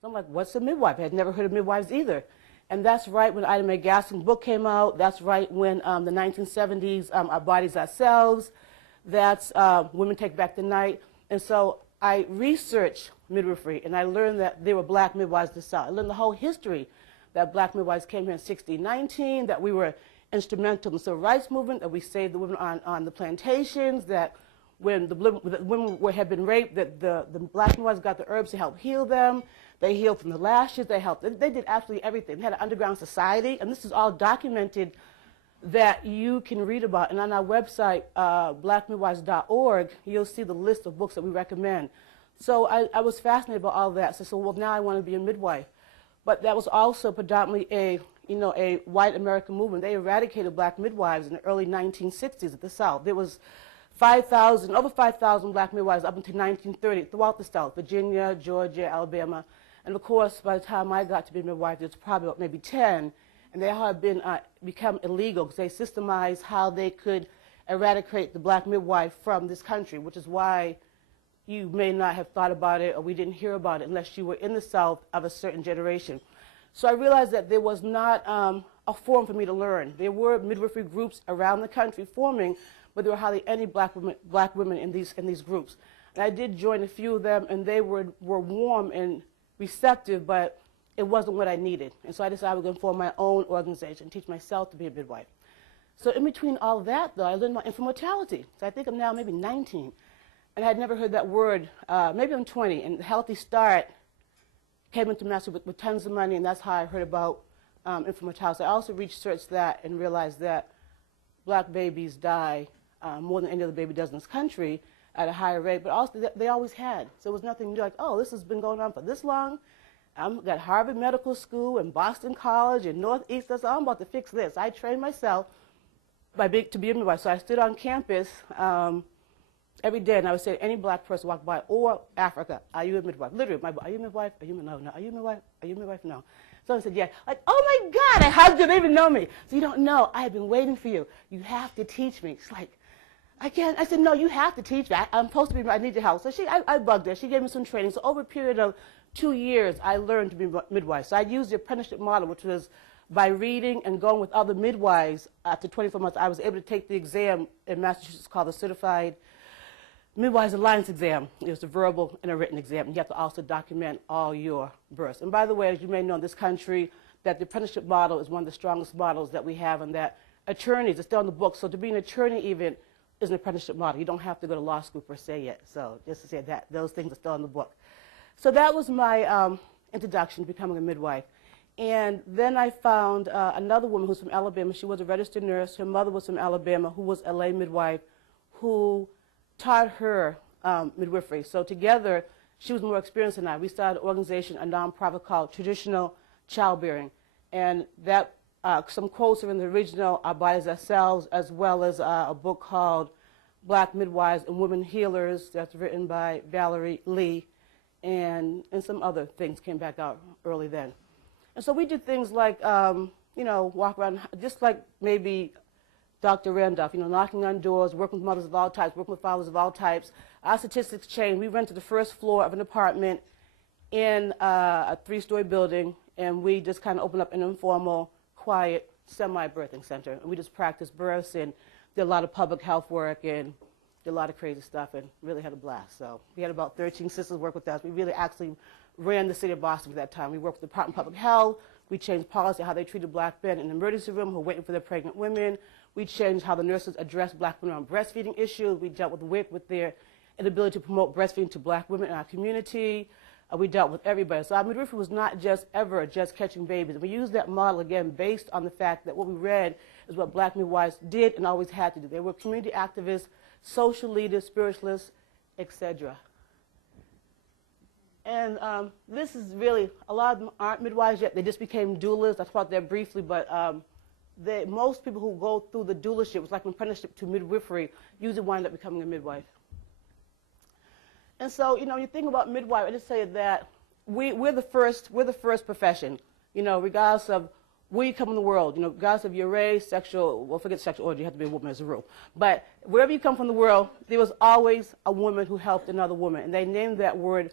So I'm like, what's a midwife? I had never heard of midwives either. And that's right when Ida Mae Gaskin's book came out. That's right when the 1970s, Our Bodies, Ourselves. That's Women Take Back the Night. And so I researched midwifery, and I learned that there were black midwives in the South. I learned the whole history that black midwives came here in 1619, that we were instrumental in the civil rights movement, that we saved the women on the plantations, that when the women had been raped, that the black midwives got the herbs to help heal them. They healed from the lashes. They helped. They did absolutely everything. They had an underground society, and this is all documented that you can read about. And on our website, blackmidwives.org, you'll see the list of books that we recommend. So I was fascinated by all that. So well, now I want to be a midwife. But that was also predominantly a white American movement. They eradicated black midwives in the early 1960s at the South. There was over 5,000 black midwives up until 1930 throughout the South, Virginia, Georgia, Alabama. And of course, by the time I got to be a midwife, there's probably about maybe 10. And they have become illegal because they systemized how they could eradicate the black midwife from this country, which is why you may not have thought about it or we didn't hear about it unless you were in the South of a certain generation. So I realized that there was not a forum for me to learn. There were midwifery groups around the country forming, but there were hardly any black women in these groups. And I did join a few of them, and they were warm and receptive, but it wasn't what I needed. And so I decided I was going to form my own organization, teach myself to be a midwife. So in between all of that, though, I learned about infant mortality. So I think I'm now maybe 19. And I had never heard that word. Maybe I'm 20. And Healthy Start came into Massachusetts with tons of money, and that's how I heard about infant mortality. So I also researched that and realized that black babies die more than any other baby does in this country at a higher rate, but also they always had. So it was nothing new, like, oh, this has been going on for this long. I've got Harvard Medical School and Boston College and Northeast. So I'm about to fix this. I trained myself to be a midwife. So I stood on campus every day, and I would say to any black person walk by, or Africa, are you a midwife? Literally, are you a midwife? Are you no? Are you a midwife? Are you a midwife? No. Someone said, yeah. Like, oh my God, I hugged you. They even know me. So you don't know. I have been waiting for you. You have to teach me. It's like, I can't. I said, no, you have to teach me. I'm supposed to be, I need your help. So I bugged her. She gave me some training. So over a period of 2 years, I learned to be a midwife. So I used the apprenticeship model, which was by reading and going with other midwives. After 24 months, I was able to take the exam in Massachusetts called the Certified Midwives Alliance exam. It was a verbal and a written exam. And you have to also document all your births. And by the way, as you may know in this country, that the apprenticeship model is one of the strongest models that we have, and that attorneys are still in the book. So to be an attorney even is an apprenticeship model. You don't have to go to law school per se yet. So just to say that, those things are still in the book. So that was my introduction to becoming a midwife. And then I found another woman who's from Alabama. She was a registered nurse. Her mother was from Alabama, who was a lay midwife, who taught her midwifery. So together, she was more experienced than I. We started an organization, a nonprofit called Traditional Childbearing. And that some quotes are in the original Our Bodies, Ourselves, as well as a book called Black Midwives and Women Healers that's written by Valerie Lee. And some other things came back out early then. And so we did things like, walk around, just like maybe Dr. Randolph, knocking on doors, working with mothers of all types, working with fathers of all types. Our statistics changed. We rented the first floor of an apartment in a 3-story building, and we just kind of opened up an informal, quiet, semi-birthing center. And we just practiced births and did a lot of public health work and did a lot of crazy stuff and really had a blast. So we had about 13 sisters work with us. We really actually ran the city of Boston at that time. We worked with the Department of Public Health. We changed policy, how they treated black men in the emergency room who were waiting for their pregnant women. We changed how the nurses addressed black women on breastfeeding issues. We dealt with WIC with their inability to promote breastfeeding to black women in our community. We dealt with everybody. So our midwifery was not just catching babies. We used that model, again, based on the fact that what we read is what black midwives did and always had to do. They were community activists, social leaders, spiritualists, etc. And this is really, a lot of them aren't midwives yet. They just became doulas. I talked about that briefly, but most people who go through the doulaship, it's like an apprenticeship to midwifery, usually wind up becoming a midwife. And so, you think about midwife, I just say that we're the first profession, regardless of where you come in the world, regardless of your race, forget sexual order, you have to be a woman as a rule. But wherever you come from the world, there was always a woman who helped another woman. And they named that word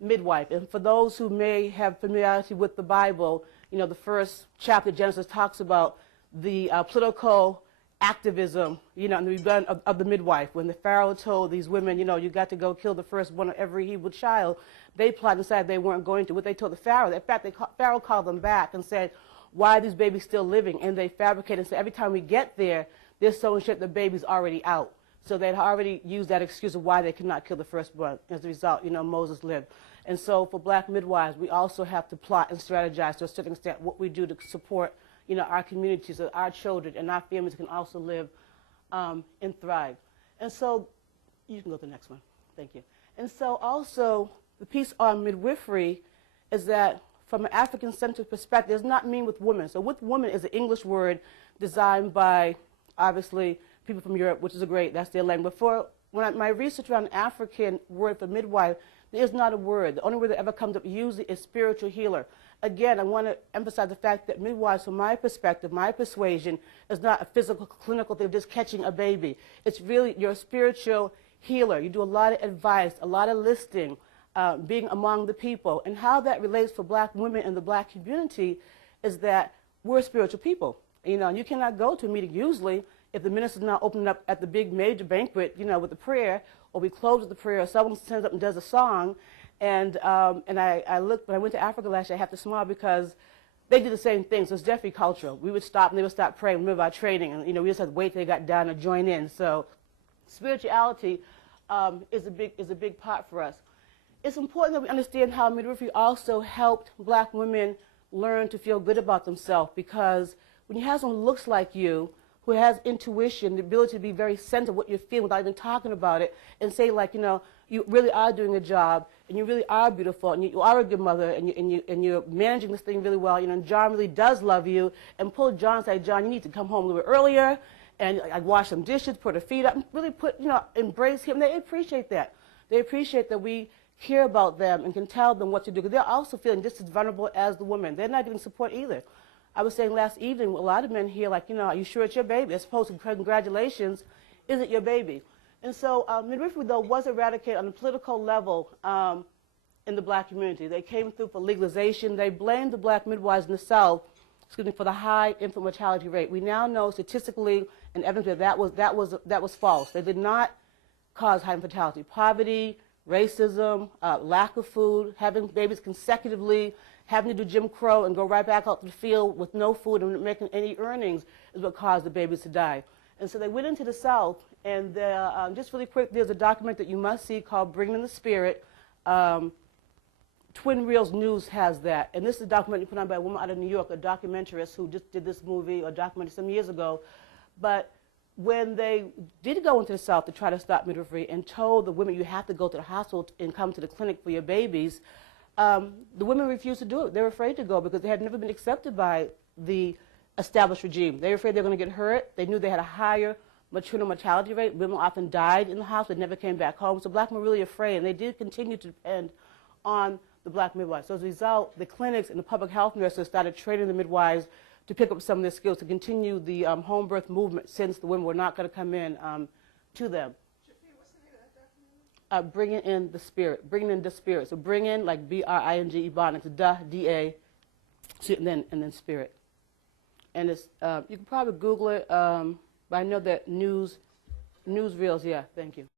Midwife. And for those who may have familiarity with the Bible, you know, the first chapter of Genesis talks about the political activism, you know, and the rebellion of the midwife. When the Pharaoh told these women, you know, you got to go kill the firstborn of every Hebrew child, they plotted and decided they weren't going to. What they told the Pharaoh, in fact, Pharaoh called them back and said, why are these babies still living? And they fabricated and said, every time we get there, they're so in shape the baby's already out. So they'd already used that excuse of why they could not kill the firstborn. As a result, you know, Moses lived. And so for black midwives, we also have to plot and strategize to a certain extent what we do to support, you know, our communities, so our children and our families can also live and thrive. And so, you can go to the next one. Thank you. And so also, the piece on midwifery is that from an African-centered perspective, it does not mean with women. So with women is an English word designed by, obviously, people from Europe, which is great, that's their language. But for my research around African word for midwife, there is not a word. The only word that ever comes up usually is spiritual healer. Again, I want to emphasize the fact that midwives, from my perspective, my persuasion, is not a physical, clinical thing of just catching a baby. It's really you're a spiritual healer. You do a lot of advice, a lot of listening, being among the people. And how that relates for black women in the black community is that we're spiritual people. You know, and you cannot go to a meeting usually if the minister's not opening up at the big major banquet, you know, with the prayer, or we close with the prayer, or someone stands up and does a song. And I looked, when I went to Africa last year, I have to smile because they did the same thing. So it's definitely cultural. We would stop and they would start praying, remember our training, and, you know, we just had to wait till they got down to join in. So spirituality is a big part for us. It's important that we understand how midwifery also helped black women learn to feel good about themselves, because when you have someone who looks like you, who has intuition, the ability to be very sensitive of what you're feeling without even talking about it, and say, like, you know, you really are doing a job, and you really are beautiful, and you are a good mother, and you're managing this thing really well, you know, and John really does love you, and pull John and say, John, you need to come home a little bit earlier, and I wash some dishes, put her feet up, and really put, you know, embrace him. They appreciate that. They appreciate that we care about them and can tell them what to do, because they're also feeling just as vulnerable as the women. They're not getting support either. I was saying last evening, a lot of men here, like, you know, are you sure it's your baby? As opposed to congratulations, is it your baby? And so midwifery, though, was eradicated on a political level in the black community. They came through for legalization. They blamed the black midwives in the South, for the high infant mortality rate. We now know statistically and evidently that was false. They did not cause high mortality. Poverty, racism, lack of food, having babies consecutively, having to do Jim Crow and go right back out to the field with no food and making any earnings is what caused the babies to die. And so they went into the South, and just really quick, there's a document that you must see called Bringing in the Spirit. Twin Reels News has that. And this is a documentary put on by a woman out of New York, a documentarist who just did this movie or documentary some years ago. But when they did go into the South to try to stop midwifery and told the women you have to go to the hospital and come to the clinic for your babies, the women refused to do it. They were afraid to go because they had never been accepted by the established regime. They were afraid they were going to get hurt. They knew they had a higher maternal mortality rate. Women often died in the hospital, never came back home. So black men were really afraid, and they did continue to depend on the black midwives. So as a result, the clinics and the public health nurses started training the midwives to pick up some of their skills to continue the home birth movement, since the women were not going to come in to them. Shafia, what's the name of that documentary? Bringing in the Spirit. Bringing in the Spirit. So bring in, like B-R-I-N-G, Ebonics, D-A, and then Spirit. And it's, you can probably Google it, but I know that news reels, yeah, thank you.